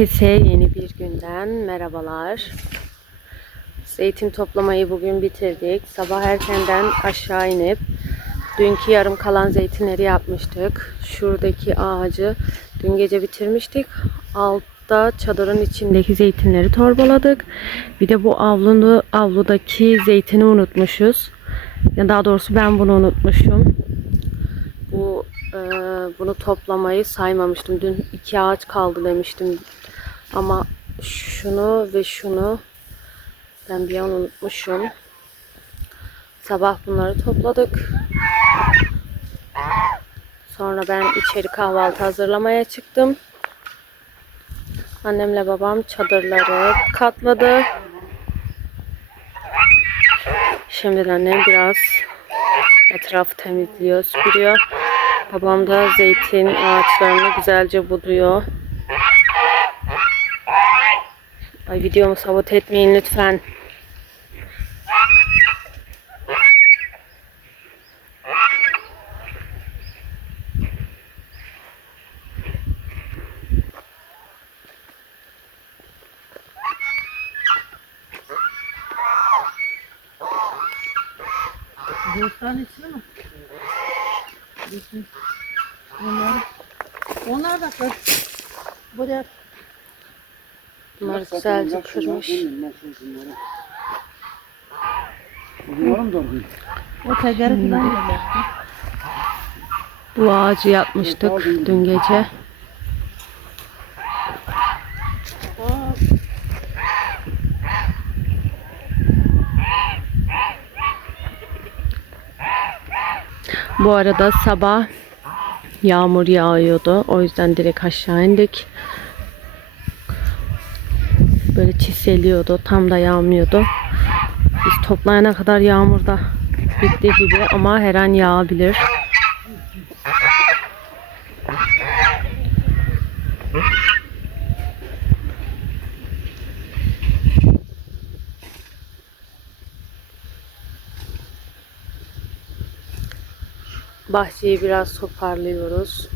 Herkese yeni bir günden merhabalar. Zeytin toplamayı bugün bitirdik. Sabah erkenden aşağı inip dünkü yarım kalan zeytinleri yapmıştık. Şuradaki ağacı dün gece bitirmiştik. Altta çadırın içindeki zeytinleri torbaladık. Bir de bu avlunu, avludaki zeytini unutmuşuz. Ya daha doğrusu ben bunu unutmuşum. Bu e, bunu toplamayı saymamıştım. Dün iki ağaç kaldı demiştim. Ama şunu ve şunu ben bir an unutmuşum. Sabah bunları topladık. Sonra ben içeri kahvaltı hazırlamaya çıktım. Annemle babam çadırları katladı. Şimdi de annem biraz etrafı temizliyor, süpürüyor. Babam da zeytin ağaçlarını güzelce buduyor. Ay videomu sabote etmeyin lütfen. Bostanın içine mi? Onlar, onlar da kır. Buraya Bunlar güzelce kırmış. O falan yerler. Bu ağacı yapmıştık dün gece. Bu arada sabah yağmur yağıyordu. O yüzden direkt aşağı indik. Çiseliyordu. Tam da yağmıyordu. Biz toplayana kadar yağmur da bitti gibi ama her an yağabilir. Bahçeyi biraz toparlıyoruz.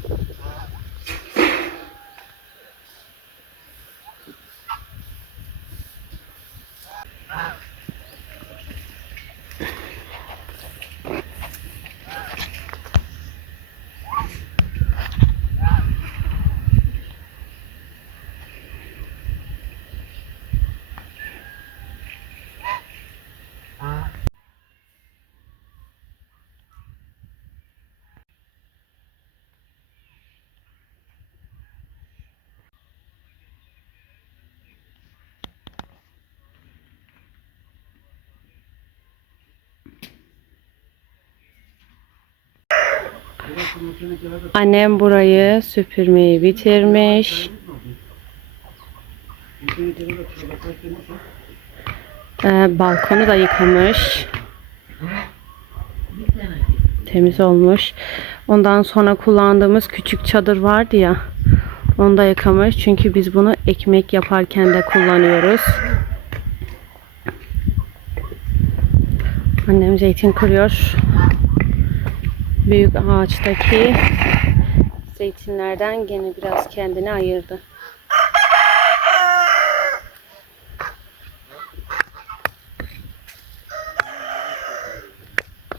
Annem burayı süpürmeyi bitirmiş. Ee, balkonu da yıkamış. Temiz olmuş. Ondan sonra kullandığımız küçük çadır vardı ya. Onu da yıkamış. Çünkü biz bunu ekmek yaparken de kullanıyoruz. Annem zeytin kırıyor. Büyük ağaçtaki zeytinlerden gene biraz kendini ayırdı.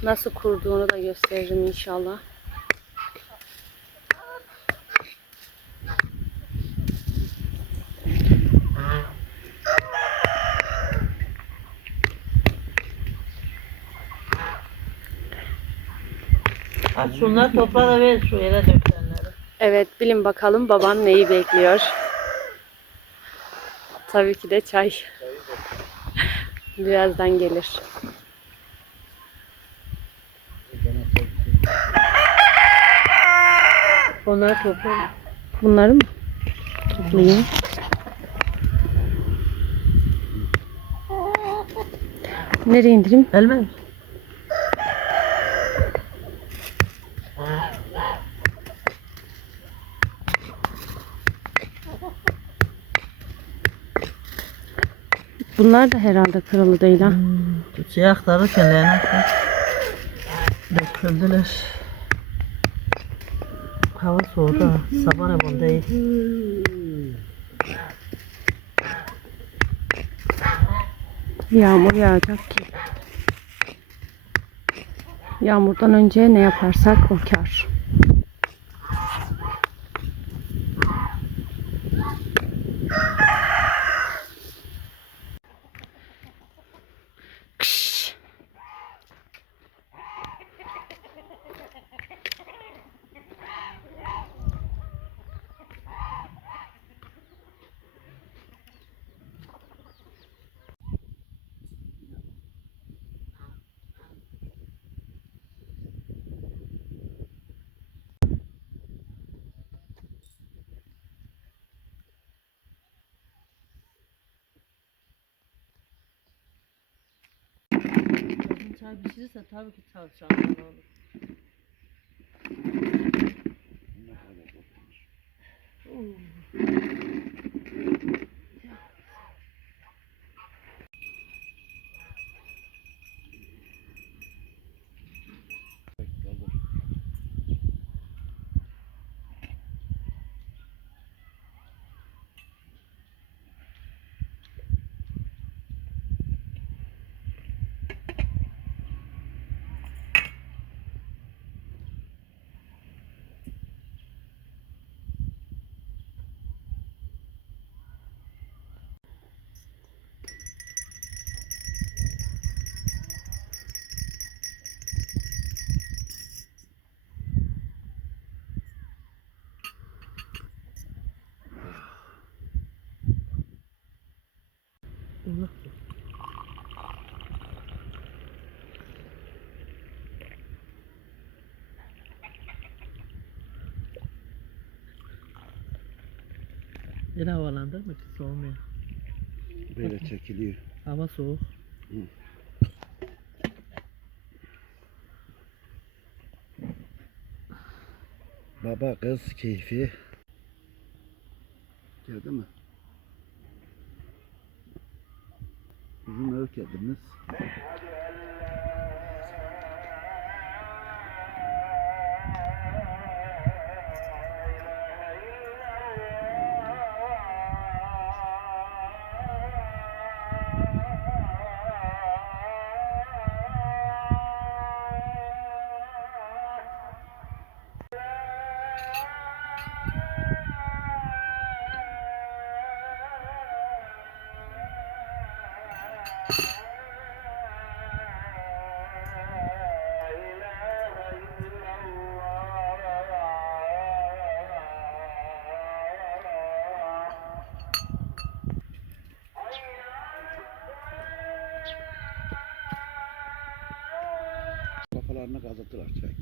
Nasıl kurduğunu da gösteririm inşallah. At şunları topla da ver şu yere dökülenleri. Evet bilin bakalım babam neyi bekliyor. Tabii ki de çay. Birazdan gelir. Onları topla. Bunları mı? Toplayayım. Nereye indireyim? Elmen. Bunlar da herhalde kralı değil ha. Hmm, aktarırken lanet döküldüler. Hava soğudu. Sabah ne değil. Yağmur yağacak ki. Yağmurdan önce ne yaparsak o kar. Çay pişirirse tabii ki tavşandan olur. Yine havalandırma ki soğumuyor. Böyle çekiliyor. Hava soğuk. Baba kız keyfi. Geldi mi? Bizim Kafalarını kazıttılar çek.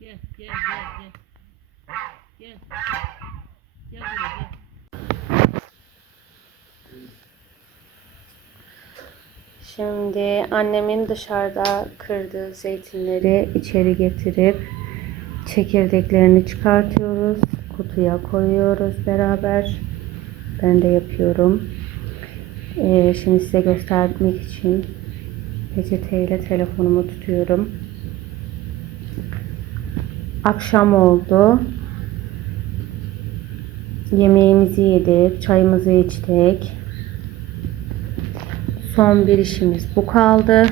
Gel gel gel gel. Gel. Gel buraya gel. Şimdi annemin dışarıda kırdığı zeytinleri içeri getirip çekirdeklerini çıkartıyoruz. Kutuya koyuyoruz beraber. Ben de yapıyorum. Ee, şimdi size göstermek için peçeteyle telefonumu tutuyorum. Akşam oldu. Yemeğimizi yedik, çayımızı içtik. Son bir işimiz bu kaldı.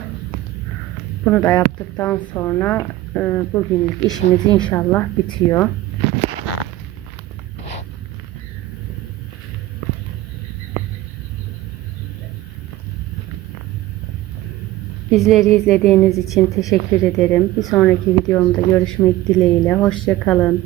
Bunu da yaptıktan sonra e, bugünlük işimiz inşallah bitiyor. Bizleri izlediğiniz için teşekkür ederim. Bir sonraki videomda görüşmek dileğiyle. Hoşçakalın.